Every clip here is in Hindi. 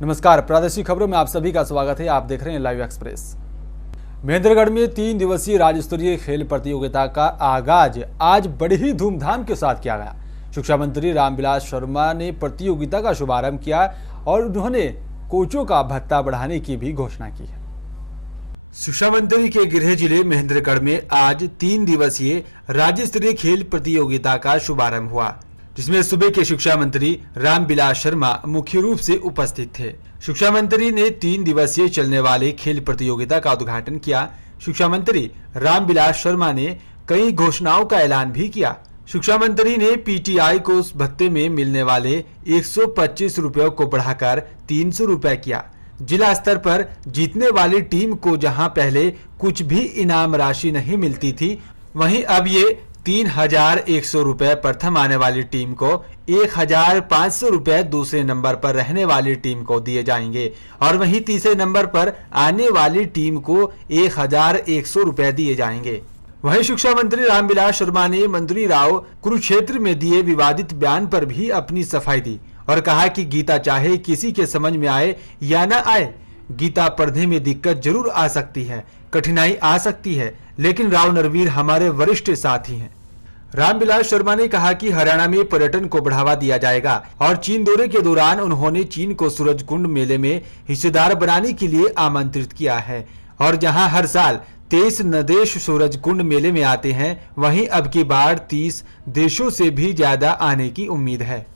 नमस्कार, प्रादेशिक खबरों में आप सभी का स्वागत है। आप देख रहे हैं लाइव एक्सप्रेस। महेंद्रगढ़ में 3 दिवसीय राज्य स्तरीय खेल प्रतियोगिता का आगाज आज बड़ी ही धूमधाम के साथ किया गया। शिक्षा मंत्री रामविलास शर्मा ने प्रतियोगिता का शुभारंभ किया और उन्होंने कोचों का भत्ता बढ़ाने की भी घोषणा की है।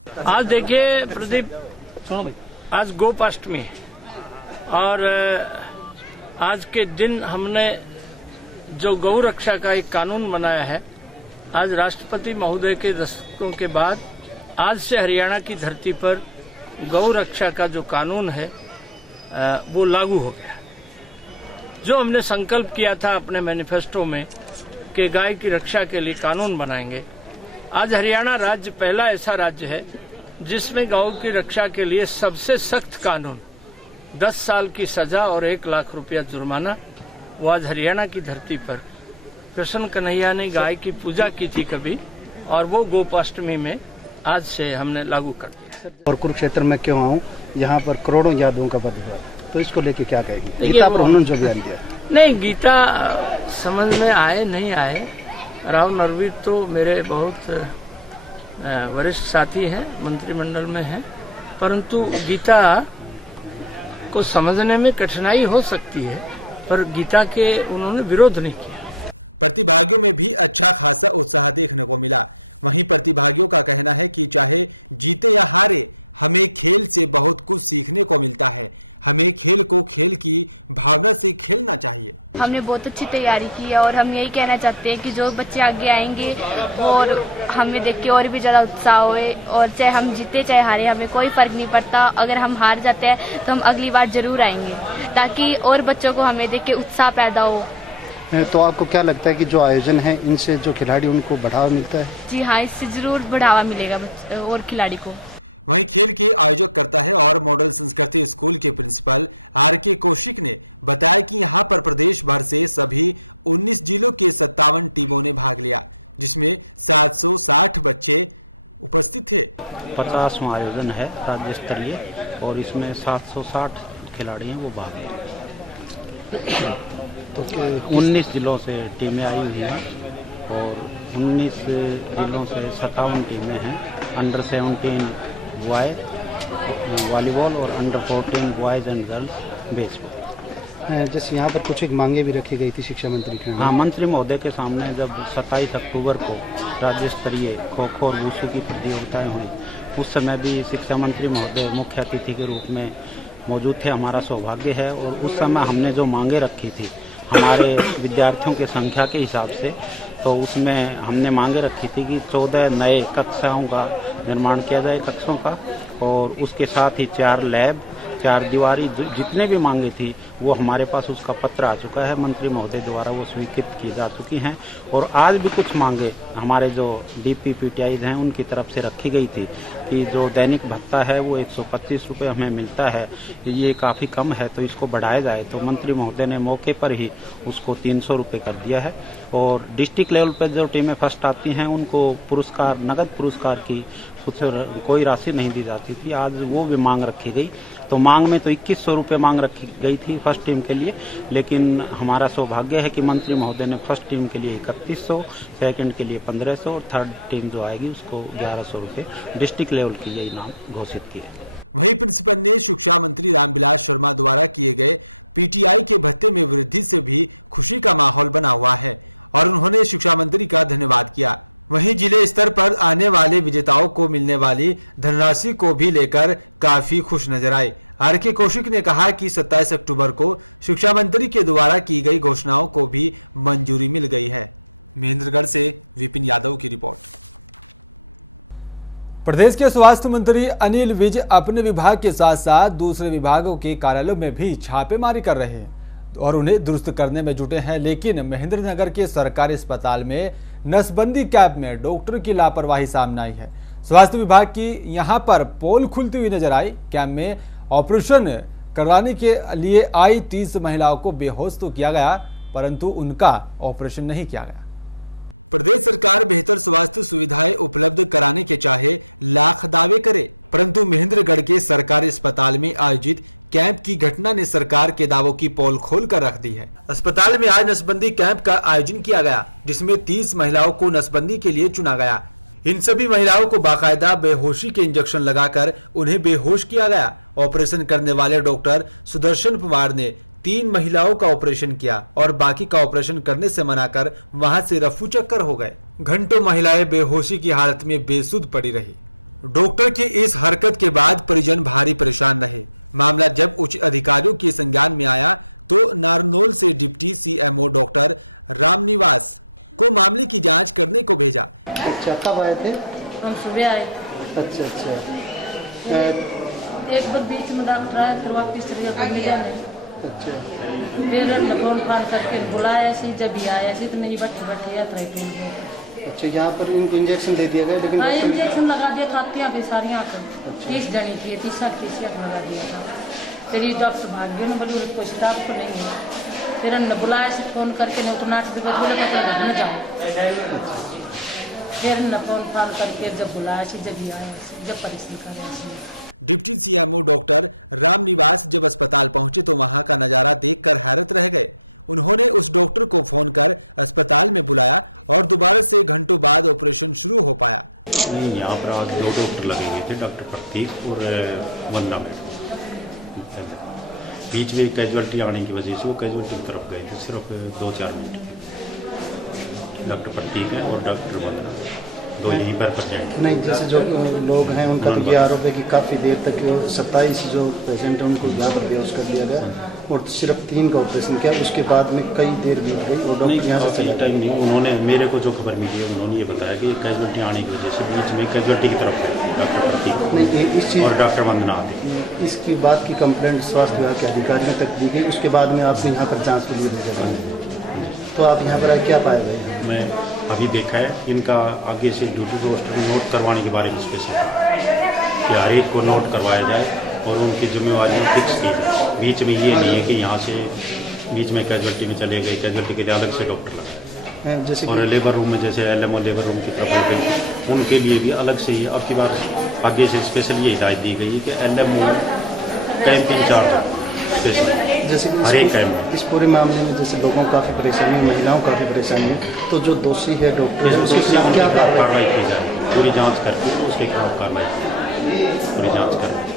आज देखिए प्रदीप, आज गोपाष्टमी है और आज के दिन हमने जो गौ रक्षा का एक कानून बनाया है, आज राष्ट्रपति महोदय के दस्तखतों के बाद आज से हरियाणा की धरती पर गौ रक्षा का जो कानून है वो लागू हो गया। जो हमने संकल्प किया था अपने मैनिफेस्टो में कि गाय की रक्षा के लिए कानून बनाएंगे, आज हरियाणा राज्य पहला ऐसा राज्य है जिसमें गौ की रक्षा के लिए सबसे सख्त कानून 10 साल की सजा और 1 लाख रुपया जुर्माना, वो आज हरियाणा की धरती पर कृष्ण कन्हैया ने गाय की पूजा की थी कभी, और वो गोपाष्टमी में आज से हमने लागू कर दिया। और कुरुक्षेत्र में क्यों आऊँ, यहाँ पर करोड़ों यादवों का वध हुआ, तो इसको लेके क्या कहेंगे? गीता पर उन्होंने जो बयान दिया, नहीं गीता समझ में आए नहीं आए, राव नरवीर तो मेरे बहुत वरिष्ठ साथी हैं, मंत्रिमंडल में हैं, परंतु गीता को समझने में कठिनाई हो सकती है, पर गीता के उन्होंने विरोध नहीं किया। हमने बहुत अच्छी तैयारी की है और हम यही कहना चाहते हैं कि जो बच्चे आगे आएंगे और हमें देख के और भी ज्यादा उत्साह होए, और चाहे हम जीते चाहे हारे हमें कोई फर्क नहीं पड़ता। अगर हम हार जाते हैं तो हम अगली बार जरूर आएंगे, ताकि और बच्चों को हमें देख के उत्साह पैदा हो। तो आपको क्या लगता है कि जो आयोजन है इनसे जो खिलाड़ी उनको बढ़ावा मिलता है? जी हाँ, इससे जरूर बढ़ावा मिलेगा और खिलाड़ी को। पचासवां आयोजन है राज्य स्तरीय, और इसमें 760 खिलाड़ी हैं वो भाग लेंगे। तो 19 जिलों से टीमें आई हुई हैं और 19 जिलों से 57 टीमें हैं। अंडर 17 बॉय वॉलीबॉल और under 14 boys and girls baseball. जैसे यहाँ पर कुछ एक मांगे भी रखी गई थी शिक्षा मंत्री के। हाँ, मंत्री महोदय के सामने जब 27 अक्टूबर को राज्य स्तरीय खो खो और वुशु की प्रतियोगिताएं हुई, उस समय भी शिक्षा मंत्री महोदय मुख्य अतिथि के रूप में मौजूद थे। हमारा सौभाग्य है, और उस समय हमने जो मांगे रखी थी हमारे विद्यार्थियों की संख्या के हिसाब से, तो उसमें हमने मांगे रखी थी कि 14 नए कक्षाओं का निर्माण किया जाए, कक्षों का, और उसके साथ ही 4 लैब, 4 दीवारी, जितने भी मांगे थी वो हमारे पास उसका पत्र आ चुका है, मंत्री महोदय द्वारा वो स्वीकृत की जा चुकी हैं। और आज भी कुछ मांगे हमारे जो DPPTIs हैं उनकी तरफ से रखी गई थी कि जो दैनिक भत्ता है वो 125 रुपये हमें मिलता है, ये काफ़ी कम है, तो इसको बढ़ाया जाए। तो मंत्री महोदय ने मौके पर ही उसको 300 रुपये कर दिया है, और डिस्ट्रिक्ट लेवल पर जो टीमें फर्स्ट आती हैं उनको पुरस्कार, नगद पुरस्कार की कोई राशि नहीं दी जाती थी। आज वो भी मांग रखी गई। तो मांग में तो 2100 रुपये मांग रखी गई थी फर्स्ट टीम के लिए, लेकिन हमारा सौभाग्य है कि मंत्री महोदय ने फर्स्ट टीम के लिए 3100, सेकंड के लिए 1500 और थर्ड टीम जो आएगी उसको 1100 रुपये डिस्ट्रिक्ट लेवल की ये इनाम घोषित किए। प्रदेश के स्वास्थ्य मंत्री अनिल विज अपने विभाग के साथ साथ दूसरे विभागों के कार्यालयों में भी छापेमारी कर रहे हैं और उन्हें दुरुस्त करने में जुटे हैं। लेकिन महेंद्रनगर के सरकारी अस्पताल में नसबंदी कैंप में डॉक्टर की लापरवाही सामने आई है। स्वास्थ्य विभाग की यहां पर पोल खुलती हुई नजर आई। कैंप में ऑपरेशन करवाने के लिए आई 30 महिलाओं को बेहोश तो किया गया, परंतु उनका ऑपरेशन नहीं किया गया। अच्छा, कब आए थे? हम सुबह आए। अच्छा अच्छा। एक बार बीच में डॉक्टर आया, फिर वापिस चले गए मिला नहीं। अच्छा, फिर फोन फान करके बुलाया सी, जब ही आया सी तो नहीं बैठे यात्रा टूट गए। अच्छा, यहाँ पर इनको इंजेक्शन दे दिया गया, लेकिन हाँ, इंजेक्शन लगा दिया था तिया पे सारियाँ को। 30 जनी थी, 30 लगा दिया था। फिर ये डॉक्टर भाग गए ना, बोले कोई स्टाफ को नहीं है। फिर हमने बुलाया से फोन करके नहीं तो नाट बोले घर न जाओ। फिर न फोन फान करके जब बुलाया सी, जब ही आया सी, जब परेशान कर रहे सी। नहीं, यहाँ पर आज 2 डॉक्टर लगे हुए थे, डॉक्टर प्रतीक और वंदना मैडम। बीच में कैजुअलिटी आने की वजह से वो कैजुअलिटी की तरफ गए थे, सिर्फ 2-4 मिनट। डॉक्टर प्रतीक हैं और डॉक्टर वंदना, 2 यहीं पर प्रेजेंट। नहीं, जैसे जो लोग हैं उनका तो ये आरोप है कि काफ़ी देर तक 27 जो पेशेंट हैं उनको यहाँ पर बेहोश कर दिया गया और सिर्फ 3 का ऑपरेशन किया। उसके बाद में कई देर बीत गई और डॉक्टर यहाँ से चला टाइम नहीं। उन्होंने मेरे को जो खबर मिली है, उन्होंने ये बताया कि कैजुअलिटी आने की वजह से बीच में कैजुअलिटी की तरफ गए डॉक्टर प्रतीक नहीं, इस चीज़ और डॉक्टर वंदना आते। इसकी बात की कंप्लेंट स्वास्थ्य विभाग के अधिकारियों तक दी गई। उसके बाद में आपको यहाँ पर जाँच के लिए भेजा गया। तो आप यहाँ पर क्या पाए गए? मैं अभी देखा है, इनका आगे से ड्यूटी रोस्टर नोट करवाने के बारे में स्पेशल कि हर एक को नोट करवाया जाए और उनकी जिम्मेवारियाँ फिक्स की जाए। बीच में ये नहीं है कि यहाँ से बीच में कैजुअलिटी में चले गए, कैजुअलिटी के लिए अलग से डॉक्टर लगाए। जैसे और लेबर रूम में जैसे LMO लेबर रूम की तरफ हो गई, उनके लिए भी अलग से ही अब की बार आगे से स्पेशल ये हिदायत दी गई है कि LMO कैंप इंचार्ज जैसे हर एक कैंप में। इस पूरे मामले में जैसे लोगों को काफ़ी परेशानी है, महिलाओं को काफ़ी परेशानी है, तो जो दोषी है डॉक्टर उसके खिलाफ क्या कार्रवाई की जाए? पूरी जांच करके उसके खिलाफ कार्रवाई की, पूरी जांच करके।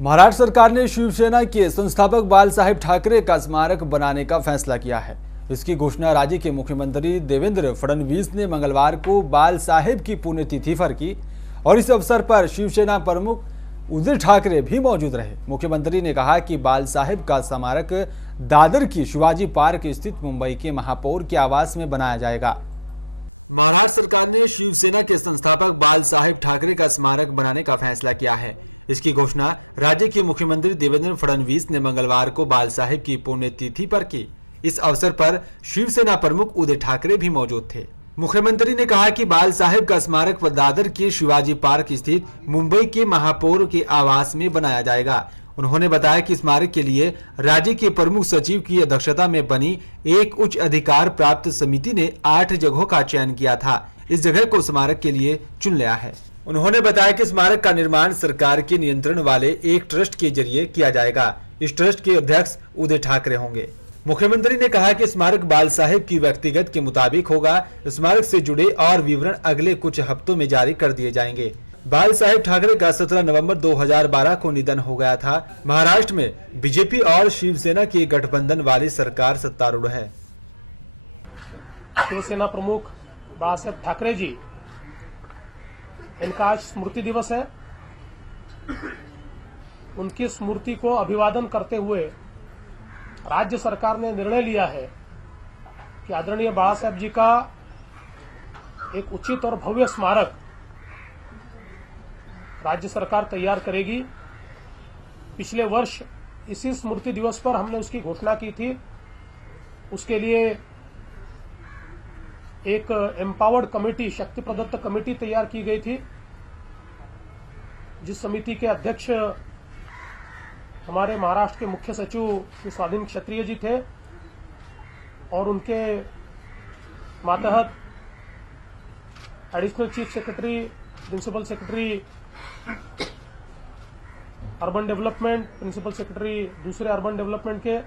महाराष्ट्र सरकार ने शिवसेना के संस्थापक बाल साहेब ठाकरे का स्मारक बनाने का फैसला किया है। इसकी घोषणा राज्य के मुख्यमंत्री देवेंद्र फडणवीस ने मंगलवार को बाल साहेब की पुण्यतिथि पर की और इस अवसर पर शिवसेना प्रमुख उद्धव ठाकरे भी मौजूद रहे। मुख्यमंत्री ने कहा कि बाल साहेब का स्मारक दादर की शिवाजी पार्क स्थित मुंबई के महापौर के आवास में बनाया जाएगा। शिवसेना प्रमुख बाळासाहेब ठाकरे जी, इनका आज स्मृति दिवस है। उनकी स्मृति को अभिवादन करते हुए राज्य सरकार ने निर्णय लिया है कि आदरणीय बाळा साहेब जी का एक उचित और भव्य स्मारक राज्य सरकार तैयार करेगी। पिछले वर्ष इसी स्मृति दिवस पर हमने उसकी घोषणा की थी। उसके लिए एक एम्पावर्ड कमेटी, शक्ति प्रदत्त कमेटी तैयार की गई थी, जिस समिति के अध्यक्ष हमारे महाराष्ट्र के मुख्य सचिव श्री स्वाधीन क्षत्रिय जी थे और उनके मातहत additional chief secretary, principal secretary urban development, principal secretary दूसरे अर्बन डेवलपमेंट के,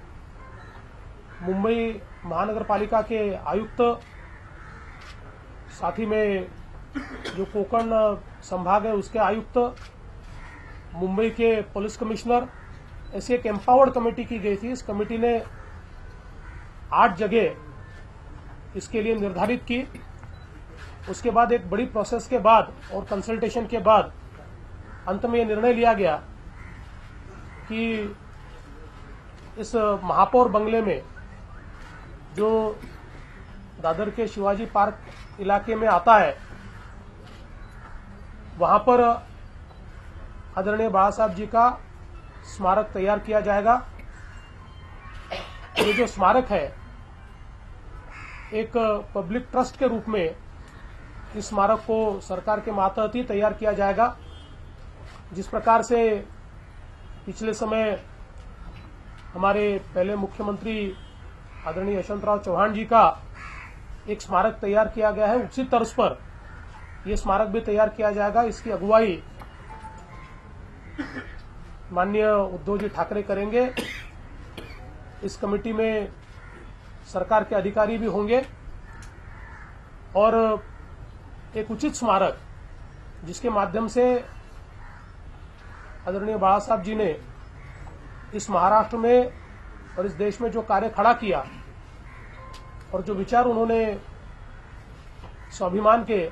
मुंबई महानगर पालिका के आयुक्त, साथ ही में जो कोकण संभाग है उसके आयुक्त, मुंबई के पुलिस कमिश्नर, ऐसी एक एम्पावर्ड कमेटी की गई थी। इस कमेटी ने 8 जगह इसके लिए निर्धारित की। उसके बाद एक बड़ी प्रोसेस के बाद और कंसल्टेशन के बाद अंत में यह निर्णय लिया गया कि इस महापौर बंगले में, जो दादर के शिवाजी पार्क इलाके में आता है, वहां पर आदरणीय बाळा साहब जी का स्मारक तैयार किया जाएगा। ये जो स्मारक है एक पब्लिक ट्रस्ट के रूप में इस स्मारक को सरकार के मातहत ही तैयार किया जाएगा। जिस प्रकार से पिछले समय हमारे पहले मुख्यमंत्री आदरणीय यशवंतराव चौहान जी का एक स्मारक तैयार किया गया है, उसी तर्ज पर यह स्मारक भी तैयार किया जाएगा। इसकी अगुवाई माननीय उद्धव जी ठाकरे करेंगे। इस कमेटी में सरकार के अधिकारी भी होंगे और एक उचित स्मारक जिसके माध्यम से आदरणीय बाळा साहब जी ने इस महाराष्ट्र में और इस देश में जो कार्य खड़ा किया और जो विचार उन्होंने स्वाभिमान के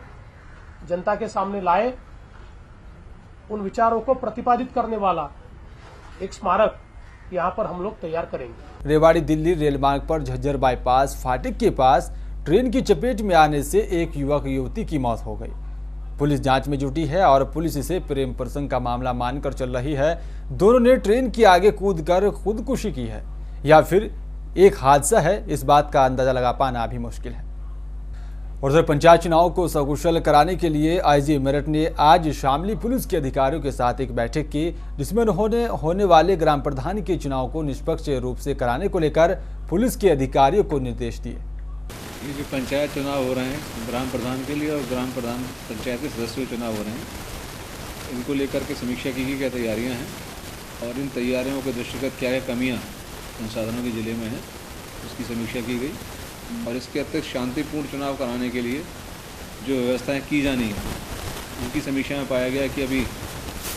जनता के सामने लाए, उन विचारों को प्रतिपादित करने वाला एक स्मारक यहां पर हम लोग तैयार करेंगे। रेवाड़ी दिल्ली रेल मार्ग पर झज्जर बाईपास फाटक के पास ट्रेन की चपेट में आने से एक युवक युवती की मौत हो गई। पुलिस जांच में जुटी है और पुलिस इसे प्रेम प्रसंग का मामला मानकर चल रही है। दोनों ने ट्रेन के आगे कूदकर खुदकुशी की है या फिर एक हादसा है, इस बात का अंदाजा लगा पाना भी मुश्किल है। और उधर पंचायत चुनाव को सकुशल कराने के लिए आईजी मेरठ ने आज शामली पुलिस के अधिकारियों के साथ एक बैठक की, जिसमें उन्होंने होने वाले ग्राम प्रधान के चुनाव को निष्पक्ष रूप से कराने को लेकर पुलिस के अधिकारियों को निर्देश दिए। ये जो पंचायत चुनाव हो रहे हैं ग्राम प्रधान के लिए और ग्राम प्रधान पंचायत के सदस्यों के चुनाव हो रहे हैं, इनको लेकर के समीक्षा की क्या तैयारियां हैं और इन तैयारियों के दृष्टिगत क्या क्या कमियां संसाधनों के जिले में हैं, उसकी समीक्षा की गई। और इसके अतिरिक्त शांतिपूर्ण चुनाव कराने के लिए जो व्यवस्थाएं की जानी है उनकी समीक्षा में पाया गया कि अभी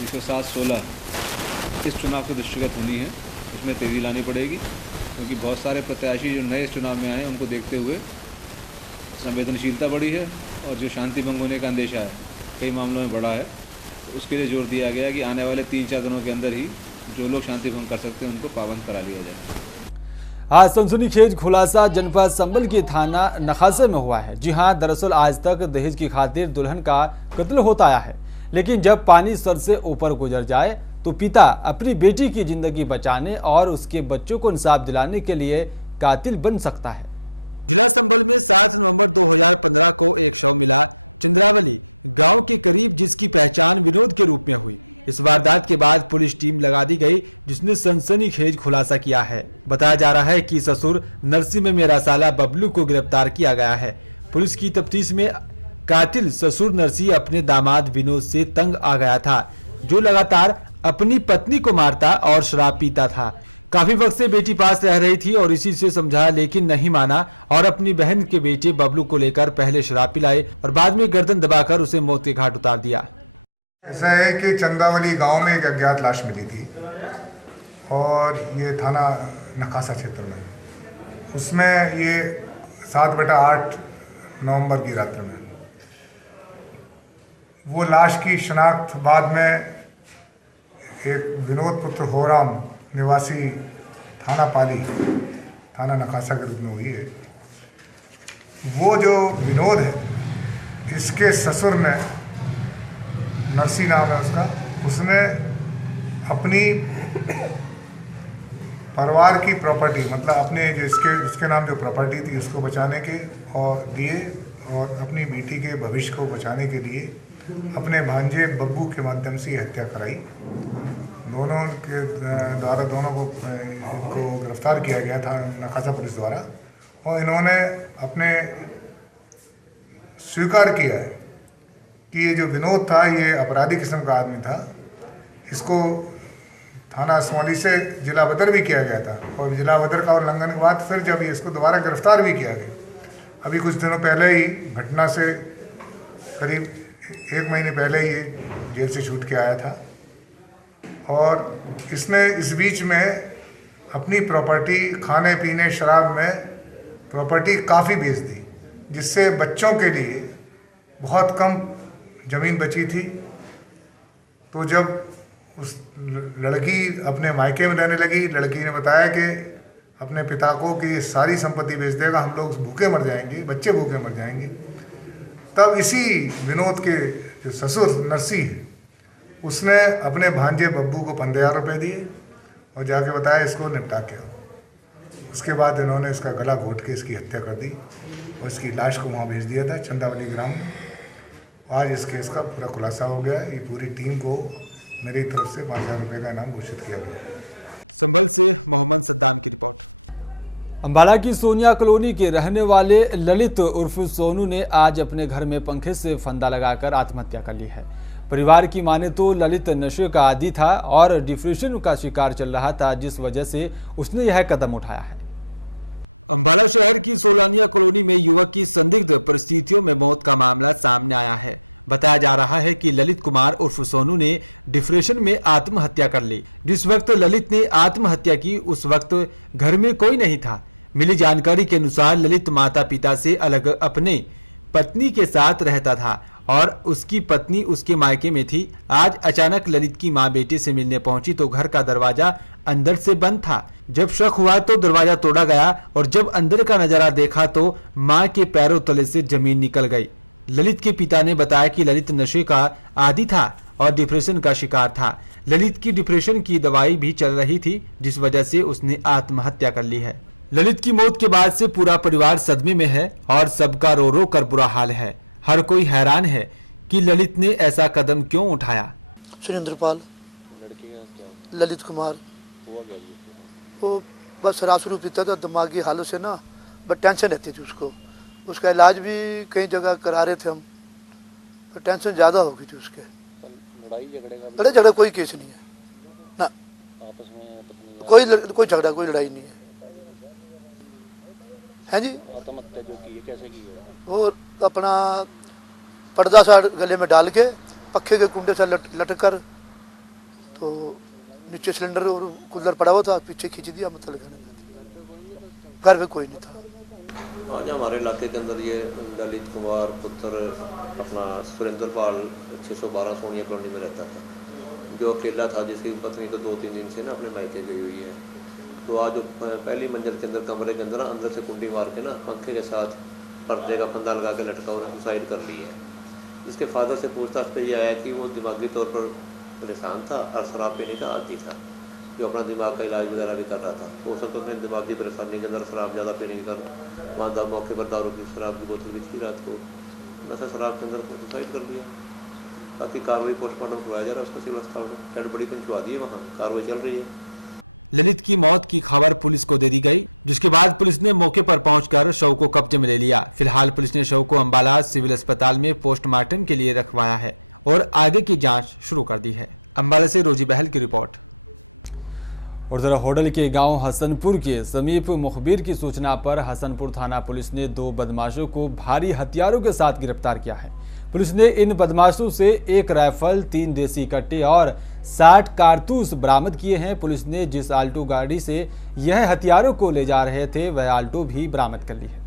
107-16 इस चुनाव के दृष्टिगत होनी है, इसमें तेज़ी लानी पड़ेगी, क्योंकि बहुत सारे प्रत्याशी जो नए इस चुनाव में आए उनको देखते हुए संवेदनशीलता बढ़ी है और जो शांति भंग होने का अंदेशा है कई मामलों में बढ़ा है। तो उसके लिए जोर दिया गया कि आने वाले 3-4 दिनों के अंदर ही जो लोग शांति भंग कर सकते हैं उनको पाबंद करा लिया जाए। आज सनसनीखेज खुलासा जनपद संबल के थाना नखासे में हुआ है। जी हां, दरअसल आज तक दहेज की खातिर दुल्हन का कत्ल होता आया है, लेकिन जब पानी सर से ऊपर गुजर जाए तो पिता अपनी बेटी की जिंदगी बचाने और उसके बच्चों को इंसाफ दिलाने के लिए कातिल बन सकता है। ऐसा है कि चंदावली गांव में एक अज्ञात लाश मिली थी और ये थाना नखासा क्षेत्र में, उसमें ये 7/8 नवंबर की रात्रि में। वो लाश की शनाख्त बाद में एक विनोद पुत्र होराम निवासी थाना पाली, थाना नखासा के रूप में हुई है। वो जो विनोद है, इसके ससुर ने, नरसी नाम है उसका, उसने अपनी परिवार की प्रॉपर्टी, मतलब अपने जो इसके नाम जो प्रॉपर्टी थी उसको बचाने के और लिए, और अपनी बेटी के भविष्य को बचाने के लिए अपने भांजे बब्बू के माध्यम से हत्या कराई। दोनों के द्वारा दोनों को गिरफ्तार किया गया था नखासा पुलिस द्वारा, और इन्होंने अपने स्वीकार किया है कि ये जो विनोद था ये अपराधी किस्म का आदमी था। इसको थाना असमौली से जिला बदर भी किया गया था, और जिला बदर का उल्लंघन के बाद फिर जब इसको दोबारा गिरफ्तार भी किया गया, अभी कुछ दिनों पहले ही घटना से करीब 1 महीने पहले ही जेल से छूट के आया था। और इसने इस बीच में अपनी प्रॉपर्टी, खाने पीने शराब में प्रॉपर्टी काफ़ी बेच दी, जिससे बच्चों के लिए बहुत कम ज़मीन बची थी। तो जब उस लड़की अपने मायके में रहने लगी, लड़की ने बताया कि अपने पिता को कि सारी संपत्ति बेच देगा, हम लोग भूखे मर जाएंगे, बच्चे भूखे मर जाएंगे। तब इसी विनोद के जो ससुर नरसी है, उसने अपने भांजे बब्बू को 15,000 रुपये दिए और जाके बताया इसको निपटा के आओ। उसके बाद इन्होंने इसका गला घोट के इसकी हत्या कर दी और इसकी लाश को वहाँ भेज दिया था चंदावली ग्राम में। आज इस केस का पूरा खुलासा हो गया। ये पूरी टीम को मेरी तरफ से 5,000 रुपये का इनाम घोषित किया गया। अंबाला की सोनिया कॉलोनी के रहने वाले ललित उर्फ सोनू ने आज अपने घर में पंखे से फंदा लगाकर आत्महत्या कर ली है। परिवार की माने तो ललित नशे का आदी था और डिप्रेशन का शिकार चल रहा था, जिस वजह से उसने यह कदम उठाया है। सुरेंद्रपाल, लड़के का क्या? ललित कुमार। हुआ क्या? वो बस शराब शुरू पीता था, दिमागी हालत से ना बस टेंशन रहती थी उसको। उसका इलाज भी कई जगह करा रहे थे हम, तो टेंशन ज़्यादा हो गई थी उसके। लड़ाई झगड़ा कोई केस नहीं है ना, आपस में कोई झगड़ा कोई लड़ाई नहीं है जी। आत्महत्या जो की है कैसे की है? वो अपना पर्दा सा गले में डाल के पक्के के कुंडे से लटक कर, तो नीचे सिलेंडर और कूलर पड़ा हुआ था, पीछे खींच दिया, मतलब घर में कोई नहीं था। आज हमारे इलाके के अंदर ये ललित कुमार पुत्र अपना सुरेंद्रपाल 612 सोनिया कॉलोनी में रहता था, जो अकेला था, जिसकी पत्नी तो 2-3 दिन से ना अपने मायके गई हुई है। तो आज पहली मंजिल के अंदर कमरे के अंदर से कुंडी मार के ना पंखे के साथ पर्दे का फंदा लगा के लटका और सुसाइड कर ली है। जिसके फादर से पूछताछ पे ये आया कि वो दिमागी तौर पर परेशान था और शराब पीने का आदी था, जो अपना दिमाग का इलाज वगैरह भी कर रहा था। हो सकता है दिमागी परेशानी के अंदर शराब ज़्यादा पीने के कारण वहाँ मौके पर दारू की शराब की बोतल भी थी रात को, नशा शराब के अंदर सुसाइड कर लिया। बाकी कार्रवाई पोस्टमार्टम करवाया जा रहा है, उसका सिविल अस्पताल में डेड बॉडी पहुँचवा दी है, वहाँ कार्रवाई चल रही है। और जरा होडल के गांव हसनपुर के समीप मुखबिर की सूचना पर हसनपुर थाना पुलिस ने 2 बदमाशों को भारी हथियारों के साथ गिरफ्तार किया है। पुलिस ने इन बदमाशों से 1 राइफल, 3 देसी कट्टे और 60 कारतूस बरामद किए हैं। पुलिस ने जिस आल्टो गाड़ी से यह हथियारों को ले जा रहे थे, वह आल्टो भी बरामद कर ली है।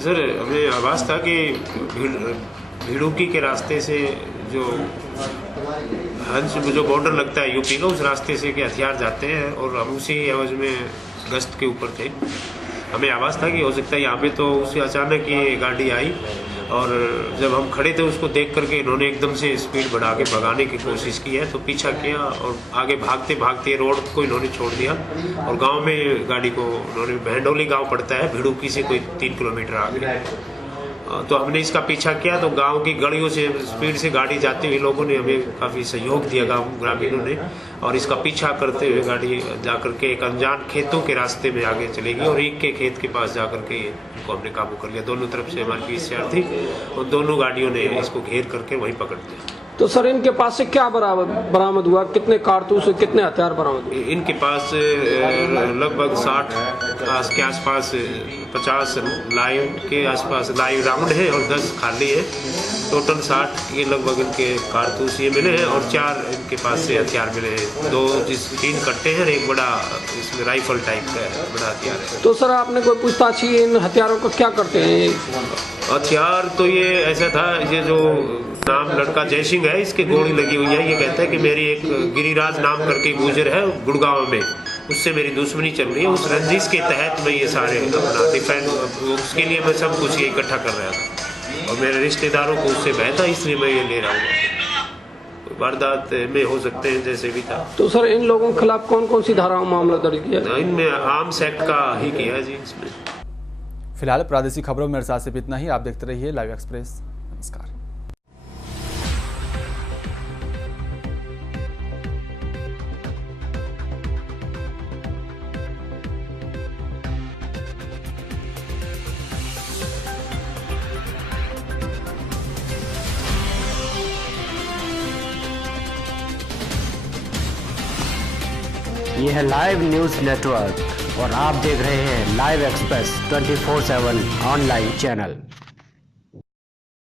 सर हमें आभास था कि भिड़ुकी के रास्ते से जो हंस जो बॉर्डर लगता है यूपी का, उस रास्ते से के हथियार जाते हैं और हम उसी एवज में गश्त के ऊपर थे। हमें आभास था कि हो सकता है यहाँ पे, तो उससे अचानक ये गाड़ी आई और जब हम खड़े थे उसको देख करके इन्होंने एकदम से स्पीड बढ़ा के भगाने की कोशिश की है, तो पीछा किया और आगे भागते भागते रोड को इन्होंने छोड़ दिया और गांव में गाड़ी को उन्होंने, भैंडोली गांव पड़ता है भिड़ुकी से कोई 3 किलोमीटर आगे, तो हमने इसका पीछा किया। तो गांव की गलियों से स्पीड से गाड़ी जाते हुए लोगों ने हमें काफ़ी सहयोग दिया, गांव ग्रामीणों ने, और इसका पीछा करते हुए गाड़ी जाकर के एक अनजान खेतों के रास्ते में आगे चलेगी और एक के खेत के पास जाकर के इनको हमने काबू कर लिया। दोनों तरफ से हमारी पीसीआर थी और दोनों गाड़ियों ने इसको घेर करके वहीं पकड़ लिया। तो सर इनके पास से क्या बरामद हुआ, कितने कारतूस, कितने हथियार बरामद हुए? इनके पास लगभग 60 के आसपास 50 लाइव के आसपास लाइव राउंड है और 10 खाली है। टोटल 60 के लगभग इनके कारतूस ये मिले हैं और 4 इनके पास से हथियार मिले हैं। 3 कट्टे हैं और एक बड़ा इसमें राइफल टाइप का बड़ा हथियार है। तो सर आपने कोई पूछताछ की इन हथियारों का, क्या करते हैं? हथियार तो ये ऐसा था, ये जो नाम लड़का जयसिंह है, इसके गोली लगी हुई है। ये कहता है कि मेरी एक गिरिराज नाम करके गुजर है गुड़गांव में, उससे मेरी दुश्मनी चल रही है। उस रंजिश के तहत मैं ये सारे अपना डिफेंड, उसके लिए मैं सब कुछ ये इकट्ठा कर रहा था और मेरे रिश्तेदारों को उससे भय था, इसलिए मैं ये ले रहा हूँ। वारदात में हो सकते हैं जैसे भी था। तो सर इन लोगों के खिलाफ कौन कौन सी धाराओं में मामला दर्ज किया? इनमें आर्म्स एक्ट का ही किया जी। इसमें फिलहाल प्रादेशिक खबरों में मेरे साथ सिर्फ इतना ही। आप देखते रहिए लाइव एक्सप्रेस। नमस्कार। ये है लाइव न्यूज नेटवर्क और आप देख रहे हैं लाइव एक्सप्रेस 24/7 ऑनलाइन चैनल।